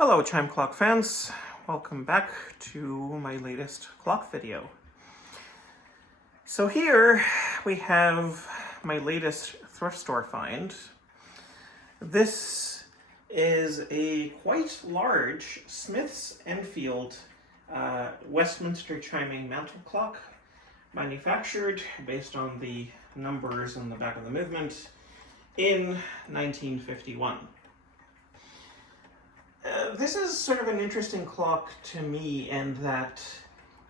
Hello chime clock fans, welcome back to my latest clock video. So here we have my latest thrift store find. This is a quite large Smiths Enfield Westminster chiming mantel clock, manufactured based on the numbers on the back of the movement in 1951. This is sort of an interesting clock to me in that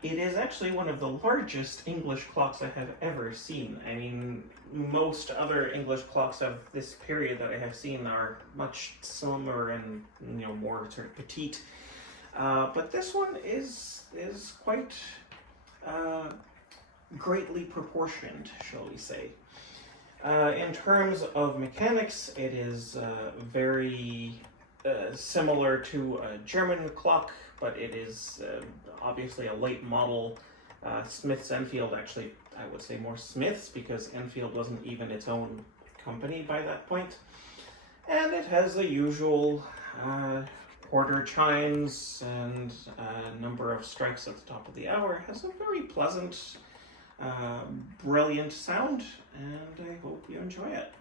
it is actually one of the largest English clocks I have ever seen. I mean, most other English clocks of this period that I have seen are much slimmer and more sort of petite. But this one is quite greatly proportioned, shall we say. In terms of mechanics, it is very similar to a German clock, but it is obviously a late model. Smiths Enfield, actually, I would say more Smiths, because Enfield wasn't even its own company by that point. And it has the usual quarter chimes and a number of strikes at the top of the hour. It has a very pleasant, brilliant sound, and I hope you enjoy it.